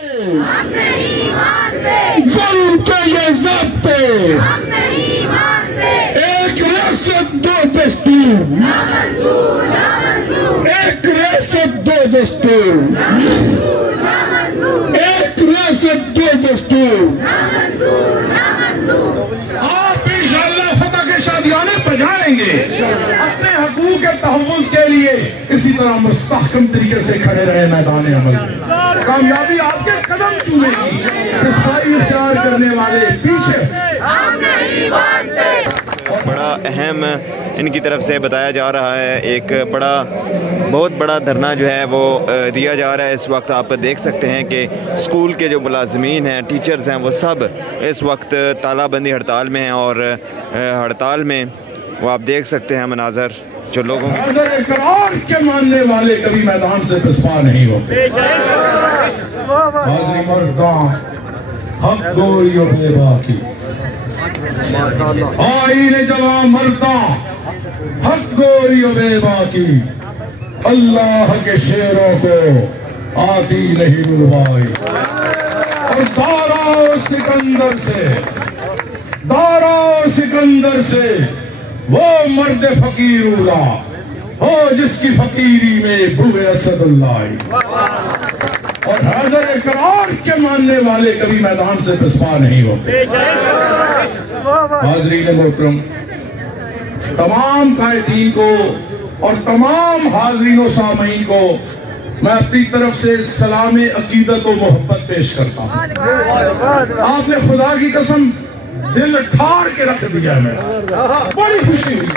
हम नहीं मानते जुल्म के ये ज़ाब्ते, हम नहीं मानते। एक रियासत दो दस्तूर, ना मंजूर ना मंजूर। एक रियासत दो दस्तूर, ना मंजूर ना मंजूर। एक रियासत दो दस्तूर, ना मंजूर ना मंजूर। आप इंशाअल्लाह फतह के शादियाने बजाएंगे अपने हकूक़ के तहफ़्फ़ुज़ के लिए। इसी तरह मुस्तहकम तरीके से खड़े रहे मैदान अमल में, कामयाबी आपके कदम चूमेगी। किस्साई इख्तियार करने वाले पीछे हम नहीं मानते। बड़ा अहम इनकी तरफ से बताया जा रहा है, एक बहुत बड़ा धरना जो है वो दिया जा रहा है। इस वक्त आप देख सकते हैं कि स्कूल के जो मुलाजमीन हैं, टीचर्स हैं, वो सब इस वक्त तालाबंदी हड़ताल में हैं और हड़ताल में वो आप देख सकते हैं मनाजर जो लोगों इकरार के मानने वाले कभी मैदान से पिस्पा नहीं होते। हक गोरियों बेबाकी आईने जवा मरता, हक गोरियों बेबाकी। अल्लाह के शेरों को आती नहीं रुबाई। और दाराओ सिकंदर से वो मर्द फकीर उला हो जिसकी फकीरी में बुए असदुल्लाह। और हैदर इकरार के मानने वाले कभी मैदान से पिस्पा नहीं होते। हाज़रीन मोहतरम, तमाम कायदीन को और तमाम हाज़रीन और सामीन को मैं अपनी तरफ से सलाम अकीदत और मोहब्बत पेश करता हूँ। आपने खुदा की कसम दिल ठार के रख दिया है। बड़ी खुशी हुई।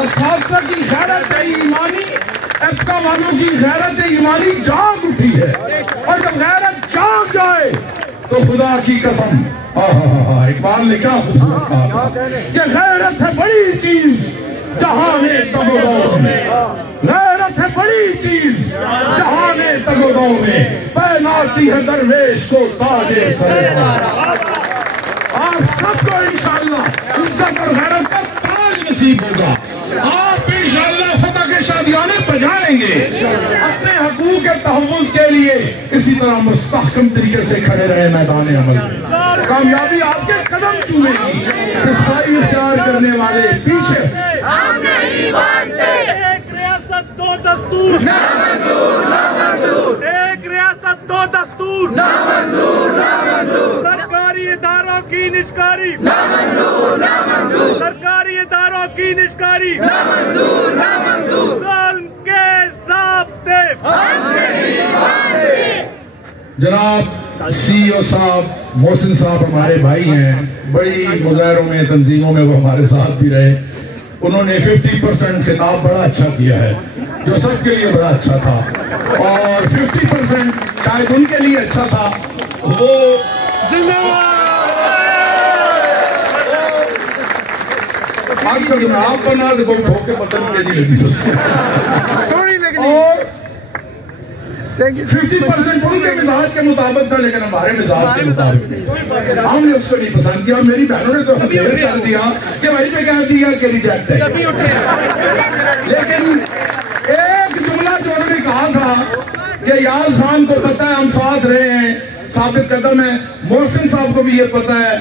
असातिज़ा की गैरत ईमानी, एफका वालों की गैरत ईमानी जाग उठी है। और जब गैरत जाग जाए तो खुदा की कसम, इकबाल ने क्या खूबसूरत कहा कि गैरत है बड़ी चीज जहाने तगोदौ में। गैरत है बड़ी चीज जहाने तगोदौ में, पहनाती है दरवेश को ताजे सर। आप सबको इंशाअल्लाह इज्जत और गैरत का ताज नसीब होगा। आप इंशाअल्लाह फतह के शादियाने बजाएंगे अपने हकूक़ के तहफ़्फ़ुज़ के लिए। इसी तरह मुस्तहकम तरीके से खड़े रहे मैदान अमल में, कामयाबी आपके कदम चूमेगी। किस्साई इख्तियार करने वाले पीछे हम नहीं मानते। एक रियासत दो दस्तूर, ना मंजूर ना मंजूर। एक रियासत दो दस्तूर, ना मंजूर ना मंजूर। सरकारी इदारों की निष्कारी, ना मंजूर ना मंजूर। सरकारी इदारों की निष्कारी, ना मंजूर ना मंजूर। जुल्म के ज़ाब्ते हम नहीं मानते। जनाब CEO साहब मोहसिन साहब हमारे भाई हैं, बड़ी मुजाहरों में तंजीमों में वो हमारे साथ भी रहे। उन्होंने 50% खिताब बड़ा अच्छा किया है, जो सबके लिए बड़ा अच्छा था। और 50% शायद उनके लिए अच्छा था। वो आप बना दे के बदल के जी लगी और 50% उनके मिजाज के मुताबिक था, लेकिन हमारे मिजाज के मुताबिक नहीं। हमने उसको नहीं पसंद किया। मेरी बहनों ने तो कर दिया कि भाई पे कह दिया कि रिजेक्ट है। लेकिन एक जुमला जो उन्होंने कहा था कि यार शाम को पता है हम साथ रहे हैं, साबित कदम है। मोहसिन साहब को भी ये पता है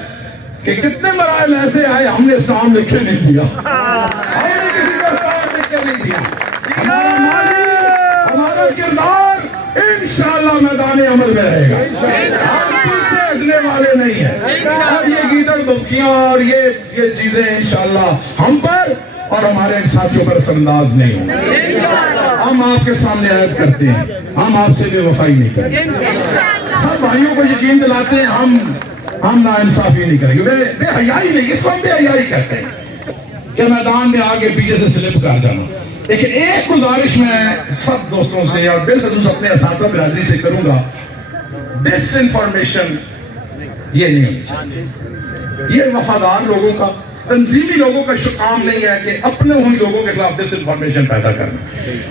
कि कितने मराइल ऐसे आए हमने शाम लिखे नहीं दिया, हमने किसी को शाम लिखे नहीं दिया। हमारा किरदार इंशाअल्लाह मैदान अमल में रहेगा। हम पीछे हटने वाले नहीं हैं। और ये गीदड़ दुबकियां और ये चीजें इंशाअल्लाह हम पर और हमारे साथियों पर असरअंदाज नहीं होंगे। हम आपके सामने ऐद करते हैं, हम आपसे बेवफाई नहीं करते। सब भाइयों को यकीन दिलाते हैं हम नाइंसाफी नहीं करेंगे, बेहयाई नहीं, इसको हम बेहयाई कहते हैं कि मैदान में आगे पीछे से स्लिप कर जाना। लेकिन एक गुजारिश मैं सब दोस्तों से और बिलखसूस अपने असातिज़ा बिरादरी से करूंगा, डिसइंफॉर्मेशन ये नहीं होनी चाहिए। ये वफादार लोगों का, तंजीमी लोगों का काम नहीं है कि अपने उन लोगों के खिलाफ डिसइंफॉर्मेशन पैदा करना।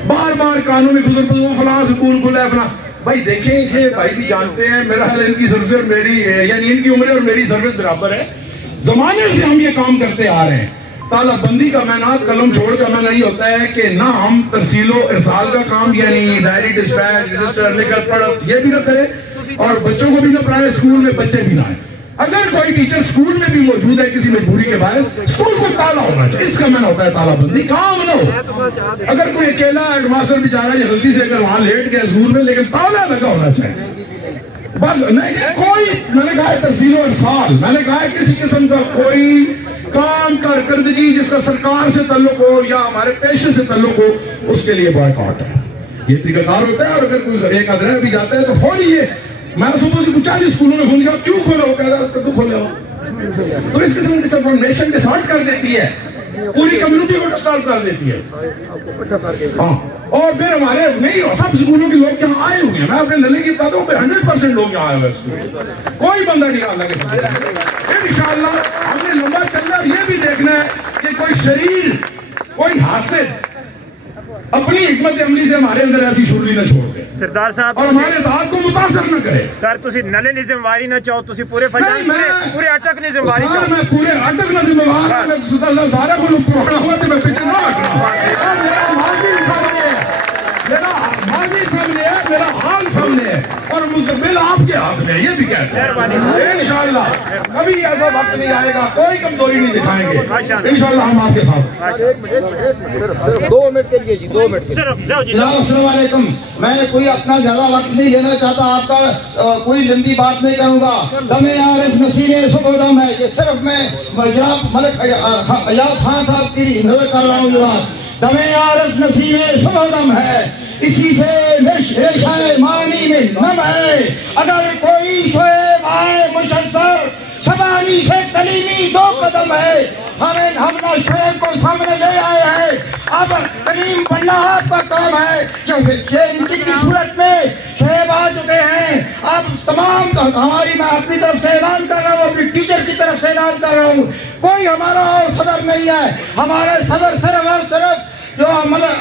बार बार कानूनी गुजर फलां स्कूल खुला है फलां। भाई देखें, ये भाई भी जानते हैं, मेरा ख्याल इनकी सर्विस और मेरी यानी इनकी उम्र और मेरी सर्विस बराबर है। जमाने से हम ये काम करते आ रहे हैं। तालाबंदी का माना कलम छोड़ का माना ये होता है कि ना हम तरसीलो इरसाल का काम यानी डायरी डिस्पैच रजिस्टर निकल पढ़ ये भी ना करें और बच्चों को भी ना पढ़ाए, स्कूल में बच्चे भी ना आए। अगर कोई टीचर स्कूल में भी मौजूद है किसी मजबूरी के बायस, स्कूल को ताला होना चाहिए। इसका मैंने होता है तालाबंदी, काम ना हो। अगर कोई अकेला हेडमास्टर बेचारा या गलती से अगर वहां लेट गया स्कूल में, लेकिन ताला लगा होना चाहिए बस। नहीं कोई, मैंने कहा है तफसील और साल, मैंने कहा है किसी किस्म का कोई काम कारकर्दगी जिसका सरकार से ताल्लुक हो या हमारे पेशे से ताल्लुक हो, उसके लिए बॉयकॉट है। ये तरीकाकार होता है। और अगर कोई एक आध भी जाता है तो फौरी ये, मैं सुबह से 40 स्कूलों में फोन किया, क्यों खोले हो, कहता तू खोले हो। तो इस किस्म की डिसइंफॉर्मेशन डिसऑर्ट कर देती है, पूरी कम्युनिटी को डिस्टर्ब कर देती है। हाँ, और फिर हमारे नहीं सब स्कूलों के लोग यहाँ आए हुए हैं। मैं अपने नले की बताता हूँ 100% लोग यहाँ आए हुए हैं। कोई बंदा निकालना के इंशाअल्लाह हमने लंबा चलना। ये भी देखना है कि कोई शरीर, कोई हासिल अपनी हिकमत अमली से हमारे अंदर ऐसी शुरुआत न छोड़ दे सरदार साहब, और हमारे दाद को मुतासर न करे। सर तुसी नले नहीं जिम्मेवारी ना चाहो, तुसी पूरे पूरे अटक नहीं जिम्मेवारी चाहो। मैं पूरे अटक न जिम्मेवार, मैं सारा को पुराना हुआ तो मैं पीछे ना हटना। मेरा माजी सामने है, मेरा माजी सामने है, मेरा हाल सामने है, और मुस्तकबिल आपके हाथ में है। ये भी कहते हैं इंशाअल्लाह कभी ऐसा वक्त नहीं आएगा, कोई कमजोरी नहीं दिखाएंगे इंशाअल्लाह हम आपके साथ। 2 मिनट के लिए जी, 2 मिनट अस्सलाम वालेकुम। मैं कोई अपना ज्यादा वक्त नहीं लेना चाहता, आपका कोई लंबी बात नहीं करूंगा। दमे आरिफ नसीब सुबोदम है, ये सिर्फ मैं जनाब मलिक अयाज खान साहब की नजर कर रहा हूँ। ये बात दमे आरिफ नसीब सुबोदम है, इसी से मानी में नम है। अगर कोई शोएब आए मुसलसल शबानी से तलीमी 2 कदम है। हमने शोएब को सामने ले आए हैं, अब करीम बनना आपका काम है। ये इनकी सूरत में शोएब आ चुके हैं। अब तमाम हमारी, मैं अपनी तरफ से ऐलान कर रहा हूँ, अपनी टीचर की तरफ से ऐलान कर रहा हूँ, कोई हमारा और सदर नहीं है। हमारे सदर सिर्फ और सिर्फ जो मतलब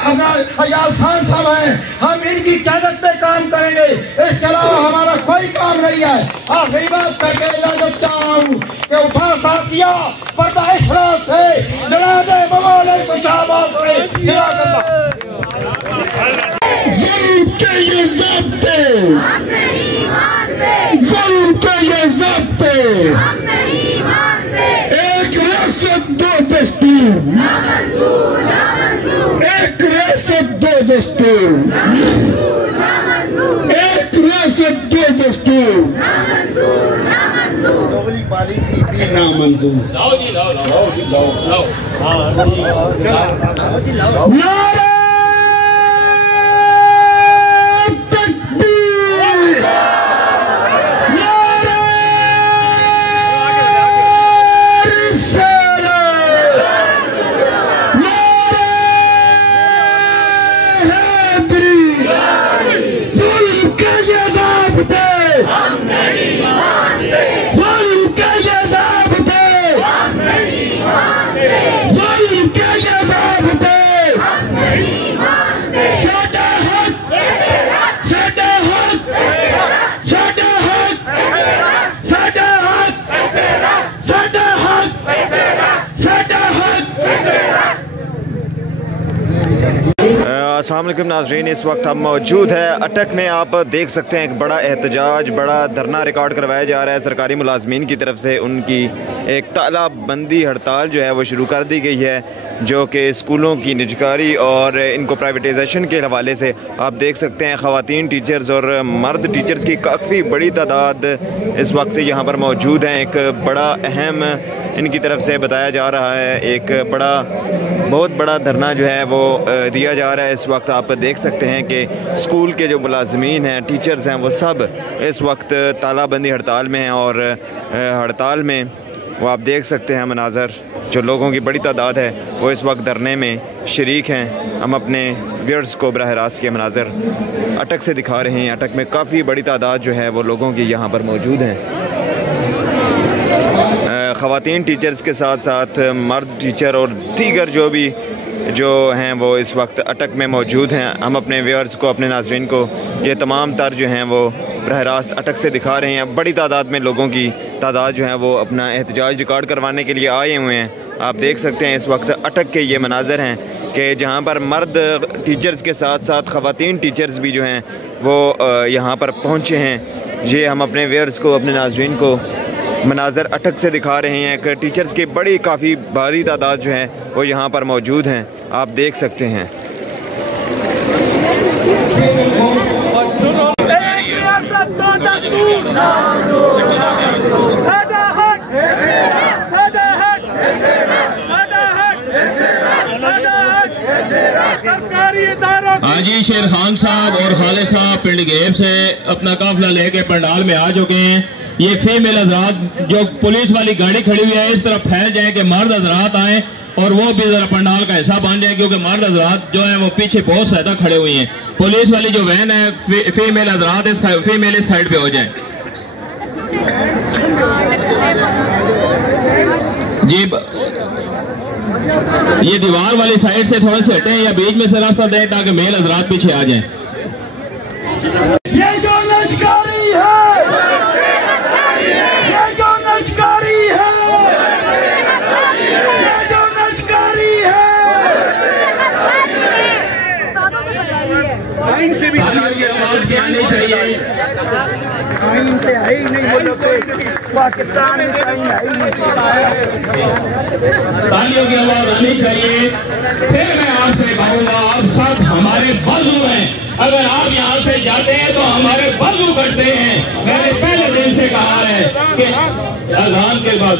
अयाज खान साहब हैं, हम इनकी क़यादत में काम करेंगे, इसके अलावा हमारा कोई काम नहीं है। आखिरी बात करके इजाजत चाह रहा हूँ कि उठा साथिया पर्दा इशराक से जनाज़े मौला को शाबाश हो। ज़ुल्म के ये ज़ब्ते, ज़ुल्म के ये ज़ब्ते, एक रियासत 2 दस्तूर, एक रियासत 2 दस्तूर, एक रियासत 2 दस्तूर, पॉलिसी भी नामंजूर। नारा तकबीर, नारा रिसालत, नारा हैदरी। जुल्म के ये ज़ाब्ते हम नहीं मानते, जुल्म के ये ज़ाब्ते हम नहीं मानते, जुल्म के ये ज़ाब्ते हम नहीं मानते। साडा हक, साडा हक, साडा हक, साडा हक, साडा हक, साडा हक। अस्सलाम वालेकुम नाज़रीन, इस वक्त हम मौजूद है अटक में। आप देख सकते हैं एक बड़ा एहतजाज, बड़ा धरना रिकॉर्ड करवाया जा रहा है सरकारी मुलाजमीन की तरफ से। उनकी एक तालाबंदी हड़ताल जो है वो शुरू कर दी गई है, जो कि स्कूलों की निजकारी और इनको प्राइवेटाइजेशन के हवाले से। आप देख सकते हैं ख़वातीन टीचर्स और मर्द टीचर्स की काफ़ी बड़ी तादाद इस वक्त यहाँ पर मौजूद हैं। एक बड़ा अहम इनकी तरफ से बताया जा रहा है, एक बहुत बड़ा धरना जो है वो दिया जा रहा है इस वक्त। आप देख सकते हैं कि स्कूल के जो मुलाजमीन हैं, टीचर्स हैं, वो सब इस वक्त तालाबंदी हड़ताल में हैं। और हड़ताल में वो आप देख सकते हैं मनाज़र, जो लोगों की बड़ी तादाद है वो इस वक्त धरने में शरीक हैं। हम अपने व्यूअर्स को बराह रास्त के मनाज़र अटक से दिखा रहे हैं। अटक में काफ़ी बड़ी तादाद जो है वो लोगों की यहाँ पर मौजूद हैं। ख़वातीन टीचर्स के साथ साथ मर्द टीचर और दीगर जो हैं वो इस वक्त अटक में मौजूद हैं। हम अपने व्यूअर्स को, अपने नाज़रीन को ये तमाम तर जो हैं वो बराह रास्त अटक से दिखा रहे हैं। बड़ी तादाद में लोगों की तादाद जो है वो अपना एहतजाज रिकॉर्ड करवाने के लिए आए हुए हैं। आप देख सकते हैं इस वक्त अटक के ये मनाज़र हैं कि जहाँ पर मर्द टीचर्स के साथ साथ ख़वातीन टीचर्स भी जो हैं वो यहाँ पर पहुँचे हैं। ये हम अपने व्यूअर्स को, अपने नाज़रीन को मनाज़र अटक से दिखा रहे हैं कि टीचर्स की बड़ी काफ़ी भारी तादाद जो है वो यहाँ पर मौजूद हैं, आप देख सकते हैं। हाजी शेर खान साहब और खालिद साहब पिंड गेब से अपना काफिला लेके पंडाल में आ चुके हैं। ये फीमेल हजरात जो पुलिस वाली गाड़ी खड़ी हुई है इस तरफ फैल जाए कि मर्द हजरात आए और वो भी जरा पंडाल का हिस्सा बन जाए, क्योंकि मर्द हजरात जो है वो पीछे बहुत ज्यादा खड़े हुए हैं। पुलिस वाली जो वैन है फीमेल हजरात फीमेल इस साइड पे हो जाए जी। ये दीवार वाली साइड से थोड़े से हटें या बीच में से रास्ता दें ताकि मेल हजरात पीछे आ जाएं। ये जो लश्करी है, ये जो लश्करी है, ये जो लश्करी है, आइन से भी आवाज आनी चाहिए। आइन से है ही नहीं, वो लोग पाकिस्तान में तालियों की आवाज आनी चाहिए। फिर मैं आपसे कहूँगा, आप सब हमारे बाजू हैं, अगर आप यहाँ से जाते हैं तो हमारे बाजू कटते हैं। मैंने पहले दिन से कहा है कि अज़ान के बाद